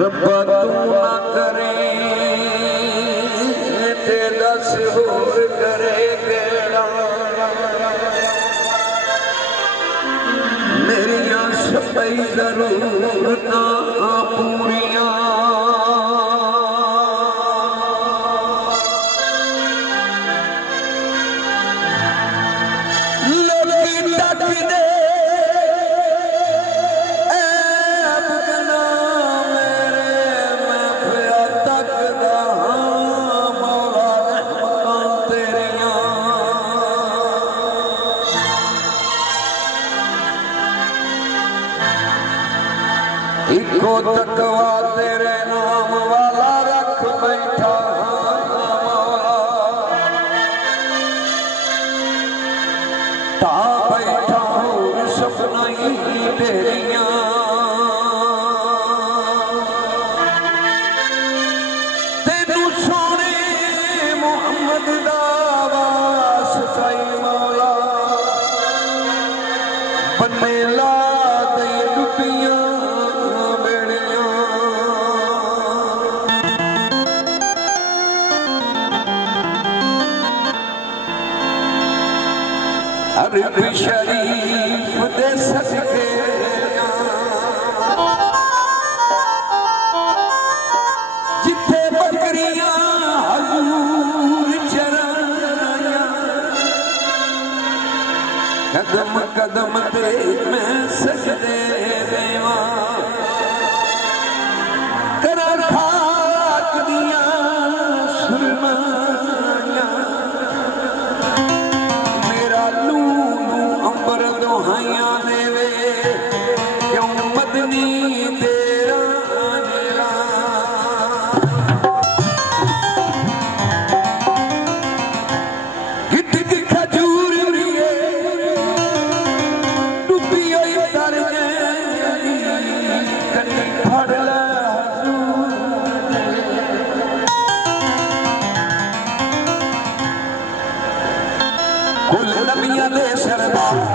रब्बा तू ना करे ते दस होर करे केड़ा मेरिया सबई जरूरतां पूरियां लोकी तकदे इको तकवा तेरे नाम वाला रख बैठा ता बैठा हूँ सपना ही तेरिया तेनू सोने मुहम्मद दा वास्ता मौला बन्ने ला दे डुबियां अरब शरीफ दे सदके जिथे बकरियां हजूर चराया कदम कदम ते मैं सजदे देवा करा खाक दियां सुरमाया अंबर दुहाइयां देवे क्यों मदनी तेरा नेरा गिट गिट खजूर रिए डुबी होई तर गई कन्नी फड़ ले कुल नबियां दे सरदार